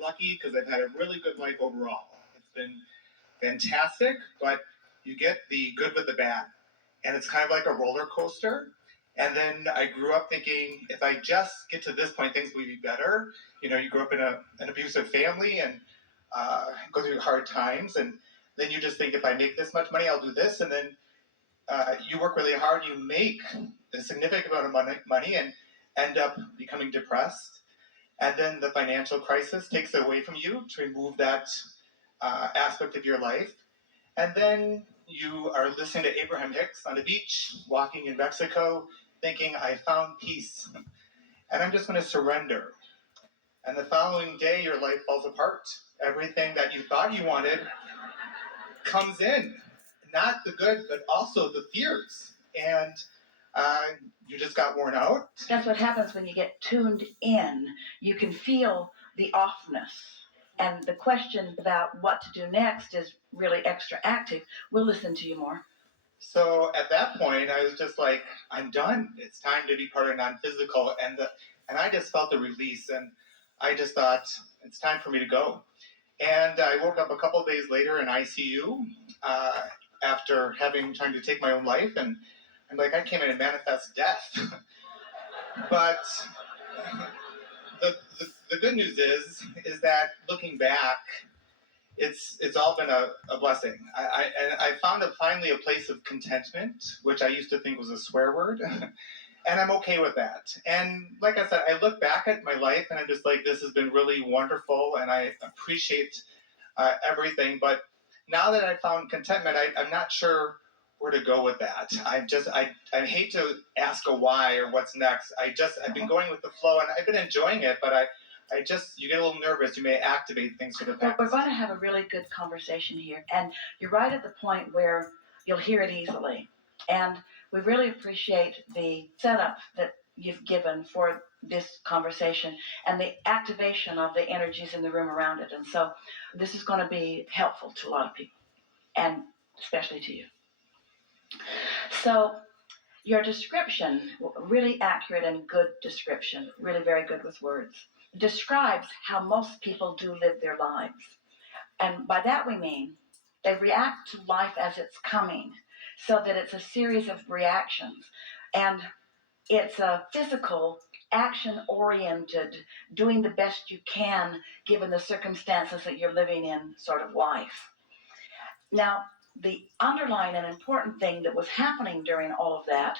lucky because I've had a really good life overall. It's been fantastic, but you get the good with the bad. And it's kind of like a roller coaster. And then I grew up thinking, if I just get to this point, things will be better. You know, you grew up in an abusive family and go through hard times. And then you just think, if I make this much money, I'll do this. And then you work really hard, you make a significant amount of money and end up becoming depressed. And then the financial crisis takes it away from you to remove that aspect of your life. And then you are listening to Abraham Hicks on the beach, walking in Mexico, thinking, I found peace, and I'm just going to surrender. And the following day, your life falls apart. Everything that you thought you wanted comes in. Not the good, but also the fears. And you just got worn out. That's what happens when you get tuned in. You can feel the offness. And the question about what to do next is really extra active. We'll listen to you more. So at that point, I was just like, I'm done. It's time to be part of non-physical. And I just felt the release. And I just thought, it's time for me to go. And I woke up a couple of days later in ICU after having trying to take my own life. And I'm like, I came in and manifest death. But the good news is that looking back, it's all been a blessing. I found finally a place of contentment, which I used to think was a swear word, and I'm okay with that. And like I said, I look back at my life and I'm just like, this has been really wonderful, and I appreciate everything. But now that I found contentment, I'm not sure where to go with that. I hate to ask a why or what's next. I've been going with the flow and I've been enjoying it, but you get a little nervous. You may activate things for the past. We're going to have a really good conversation here. And you're right at the point where you'll hear it easily. And we really appreciate the setup that you've given for this conversation and the activation of the energies in the room around it. And so this is going to be helpful to a lot of people, and especially to you. So your description, really accurate and good description, really very good with words, describes how most people do live their lives. And by that we mean they react to life as it's coming, so that it's a series of reactions. And it's a physical, action-oriented, doing the best you can given the circumstances that you're living in sort of life. Now, the underlying and important thing that was happening during all of that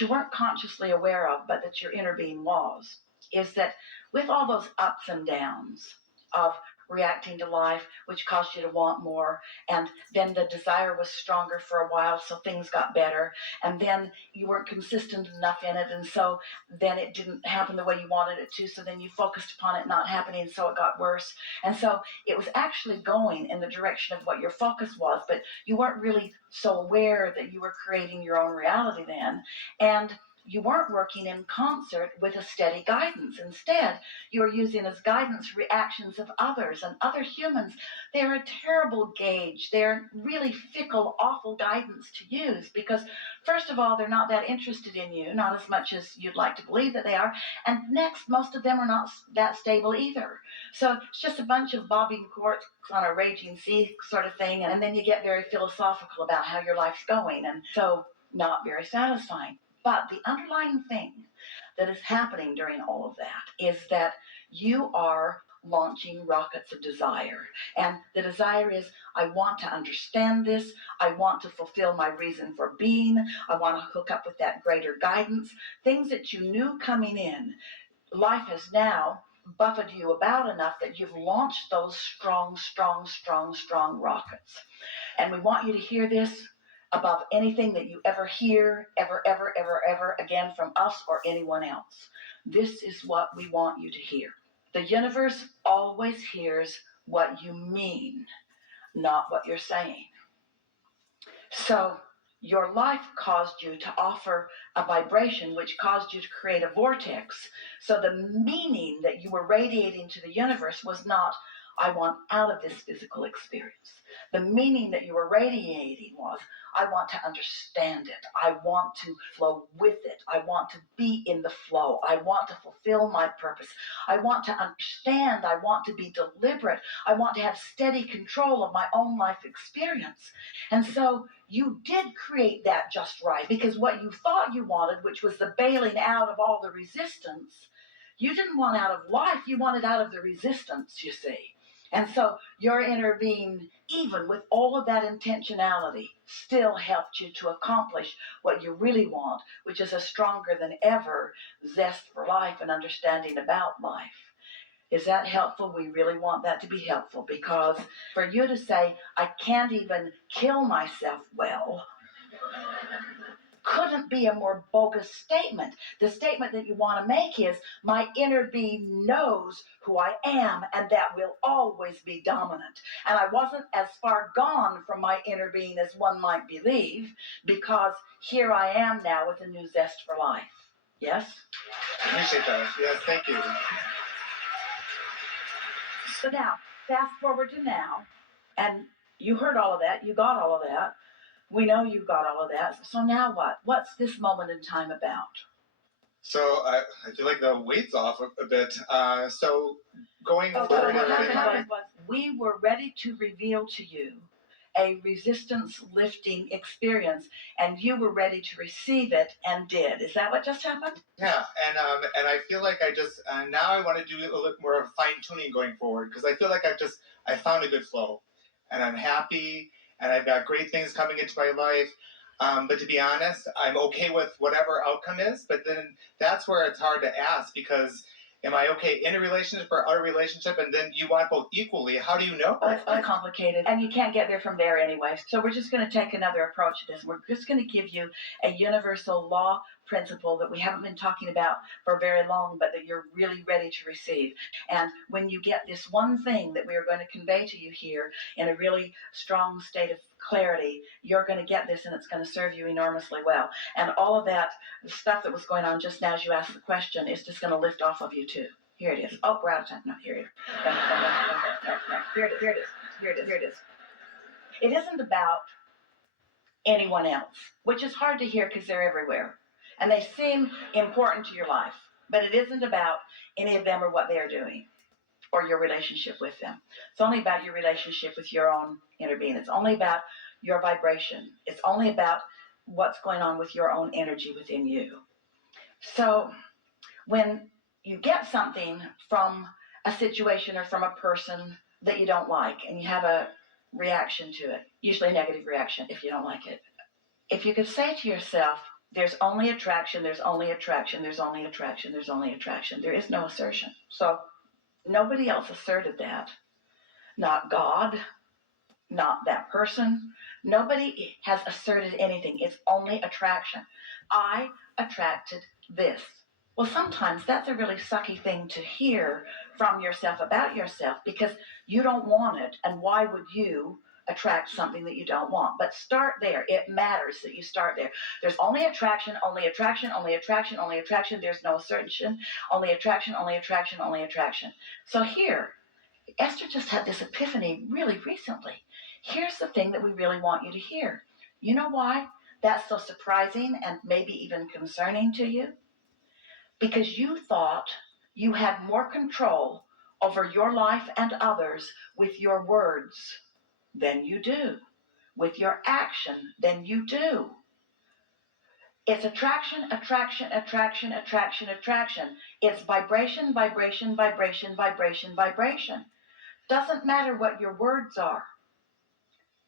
you weren't consciously aware of, but that your inner being was, is that with all those ups and downs of reacting to life, which caused you to want more, and then the desire was stronger for a while, so things got better, and then you weren't consistent enough in it, and so then it didn't happen the way you wanted it to, so then you focused upon it not happening, so it got worse. And so it was actually going in the direction of what your focus was, but you weren't really so aware that you were creating your own reality then, and you weren't working in concert with a steady guidance. Instead, you were using as guidance reactions of others, and other humans. They're a terrible gauge. They're really fickle, awful guidance to use because, first of all, they're not that interested in you, not as much as you'd like to believe that they are. And next, most of them are not that stable either. So it's just a bunch of bobbing corks on a raging sea sort of thing, and then you get very philosophical about how your life's going, and so not very satisfying. But the underlying thing that is happening during all of that is that you are launching rockets of desire. And the desire is, I want to understand this. I want to fulfill my reason for being. I want to hook up with that greater guidance. Things that you knew coming in. Life has now buffeted you about enough that you've launched those strong rockets. And we want you to hear this above anything that you ever hear, ever again from us or anyone else. This is what we want you to hear. The universe always hears what you mean, not what you're saying. So your life caused you to offer a vibration which caused you to create a vortex. So the meaning that you were radiating to the universe was not, I want out of this physical experience. The meaning that you were radiating was, I want to understand it. I want to flow with it. I want to be in the flow. I want to fulfill my purpose. I want to understand. I want to be deliberate. I want to have steady control of my own life experience. And so you did create that just right, because what you thought you wanted, which was the bailing out of all the resistance, you didn't want out of life, you wanted out of the resistance, you see. And so your inner being, even with all of that intentionality, still helped you to accomplish what you really want, which is a stronger than ever zest for life and understanding about life. Is that helpful? We really want that to be helpful, because for you to say, I can't even kill myself well, couldn't be a more bogus statement. The statement that you want to make is, my inner being knows who I am, and that will always be dominant. And I wasn't as far gone from my inner being as one might believe, because here I am now with a new zest for life. Yes? Appreciate that. Yes, thank you. So now, fast forward to now, and you heard all of that, you got all of that. We know you got all of that. So now what? What's this moment in time about? So I feel like the weight's off a bit. So going So forward, what happened was, we were ready to reveal to you a resistance lifting experience, and you were ready to receive it and did. Is that what just happened? Yeah, and I feel like I just now I want to do a little more of fine tuning going forward, because I feel like I found a good flow, and I'm happy, and I've got great things coming into my life. But to be honest, I'm okay with whatever outcome is. But then that's where it's hard to ask, because am I okay in a relationship or out of relationship? And then you want both equally. How do you know? It's complicated, and you can't get there from there anyway. So we're just going to take another approach to this. We're just going to give you a universal law principle that we haven't been talking about for very long, but that you're really ready to receive. And when you get this one thing that we are going to convey to you here in a really strong state of clarity, you're going to get this, and it's going to serve you enormously well. And all of that stuff that was going on just now as you asked the question is just going to lift off of you too. Here it is. Oh, we're out of time. No, here it is. Here it is. It isn't about anyone else, which is hard to hear because they're everywhere. And they seem important to your life. But it isn't about any of them or what they are doing or your relationship with them. It's only about your relationship with your own inner being. It's only about your vibration. It's only about what's going on with your own energy within you. So when you get something from a situation or from a person that you don't like, and you have a reaction to it, usually a negative reaction if you don't like it, if you could say to yourself, there's only attraction, there's only attraction, there's only attraction, there's only attraction. There is no assertion. So nobody else asserted that. Not God, not that person. Nobody has asserted anything. It's only attraction. I attracted this. Well, sometimes that's a really sucky thing to hear from yourself about yourself, because you don't want it, and why would you attract something that you don't want? But start there. It matters that you start there. There's only attraction, only attraction, only attraction, only attraction. There's no assertion. Only attraction, only attraction, only attraction. So here, Esther just had this epiphany really recently. Here's the thing that we really want you to hear. You know why that's so surprising and maybe even concerning to you? Because you thought you had more control over your life and others with your words than you do, with your action than you do. It's attraction, attraction, attraction, attraction, attraction. It's vibration, vibration, vibration, vibration, vibration. Doesn't matter what your words are.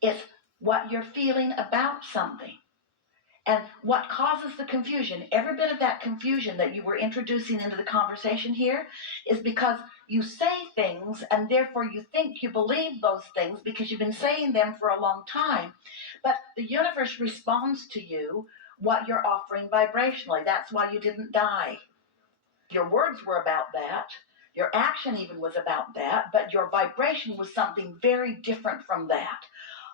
It's what you're feeling about something. And what causes the confusion, every bit of that confusion that you were introducing into the conversation here, is because you say things and therefore you think you believe those things because you've been saying them for a long time. But the universe responds to you what you're offering vibrationally. That's why you didn't die. Your words were about that. Your action even was about that. But your vibration was something very different from that.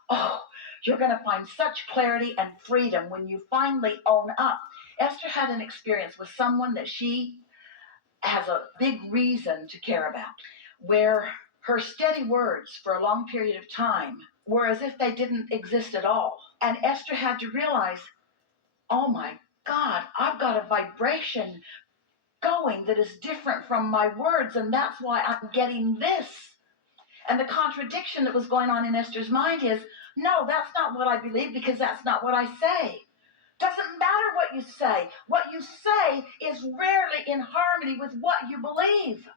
Oh, you're going to find such clarity and freedom when you finally own up. Esther had an experience with someone that she has a big reason to care about, where her steady words for a long period of time were as if they didn't exist at all. And Esther had to realize, oh my God, I've got a vibration going that is different from my words, and that's why I'm getting this. And the contradiction that was going on in Esther's mind is, no, that's not what I believe, because that's not what I say. Doesn't matter what you say. What you say is rarely in harmony with what you believe.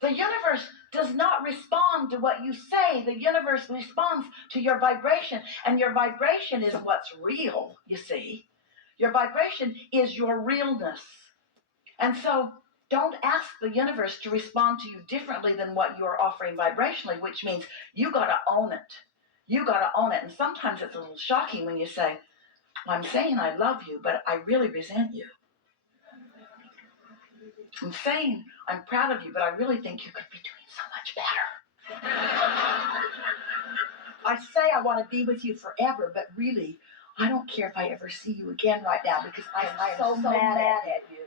The universe does not respond to what you say. The universe responds to your vibration, and your vibration is what's real, you see. Your vibration is your realness. And so don't ask the universe to respond to you differently than what you're offering vibrationally, which means you got to own it. You got to own it. And sometimes it's a little shocking when you say, well, I'm saying I love you, but I really resent you. I'm saying I'm proud of you, but I really think you could be doing so much better. I say I want to be with you forever, but really, I don't care if I ever see you again right now, because I am so mad at you.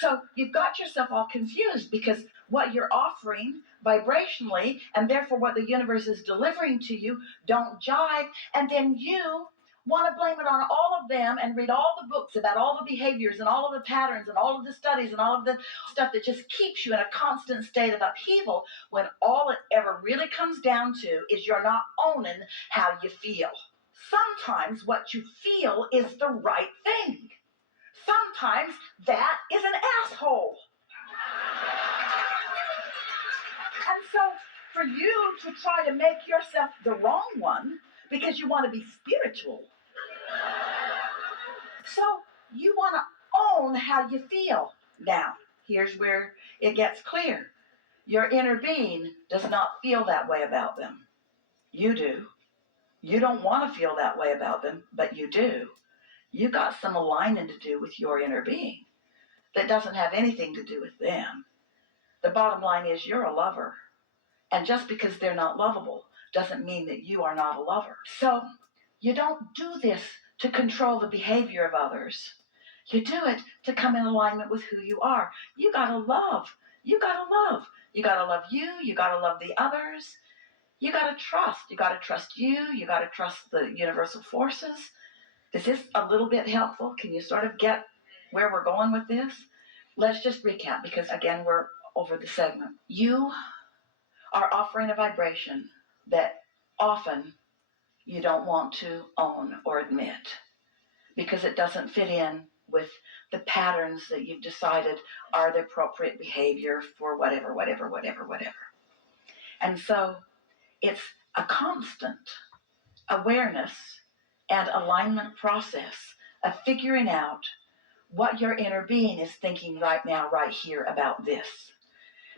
So you've got yourself all confused, because what you're offering vibrationally, and therefore what the universe is delivering to you, don't jive, and then you want to blame it on all of them and read all the books about all the behaviors and all of the patterns and all of the studies and all of the stuff that just keeps you in a constant state of upheaval, when all it ever really comes down to is you're not owning how you feel. Sometimes what you feel is the right thing. Sometimes that is an asshole. And so for you to try to make yourself the wrong one because you want to be spiritual, so you want to own how you feel. Now, here's where it gets clear. Your inner being does not feel that way about them. You do. You don't want to feel that way about them, but you do. You got some aligning to do with your inner being that doesn't have anything to do with them. The bottom line is you're a lover. And just because they're not lovable doesn't mean that you are not a lover. So you don't do this to control the behavior of others. You do it to come in alignment with who you are. You gotta love. You gotta love. You gotta love you. You gotta love the others. You gotta trust. You gotta trust you. You gotta trust the universal forces. Is this a little bit helpful? Can you sort of get where we're going with this? Let's just recap, because again, we're over the segment. You are offering a vibration that often you don't want to own or admit, because it doesn't fit in with the patterns that you've decided are the appropriate behavior for whatever. And so it's a constant awareness and alignment process of figuring out what your inner being is thinking right now, right here about this.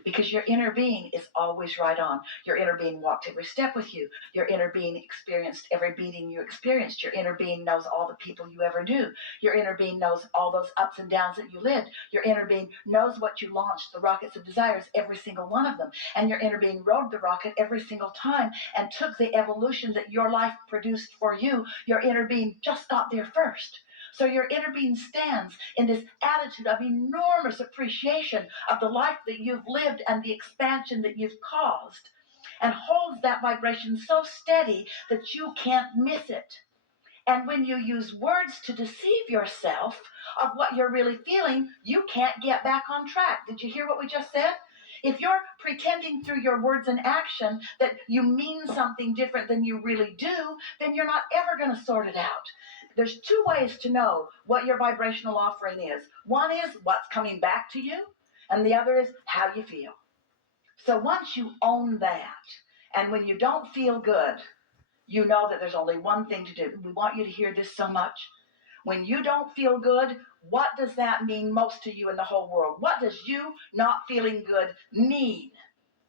Because your inner being is always right on. Your inner being walked every step with you. Your inner being experienced every beating you experienced. Your inner being knows all the people you ever knew. Your inner being knows all those ups and downs that you lived. Your inner being knows what you launched, the rockets of desires, every single one of them. And your inner being rode the rocket every single time and took the evolution that your life produced for you. Your inner being just got there first. So your inner being stands in this attitude of enormous appreciation of the life that you've lived and the expansion that you've caused, and holds that vibration so steady that you can't miss it. And when you use words to deceive yourself of what you're really feeling, you can't get back on track. Did you hear what we just said? If you're pretending through your words and action that you mean something different than you really do, then you're not ever going to sort it out. There's two ways to know what your vibrational offering is. One is what's coming back to you, and the other is how you feel. So once you own that, and when you don't feel good, you know that there's only one thing to do. We want you to hear this so much. When you don't feel good, what does that mean most to you in the whole world? What does you not feeling good mean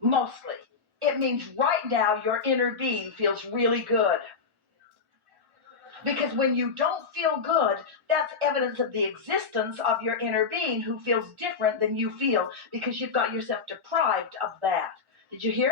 mostly? It means right now your inner being feels really good. Because when you don't feel good, that's evidence of the existence of your inner being who feels different than you feel, because you've got yourself deprived of that. Did you hear it?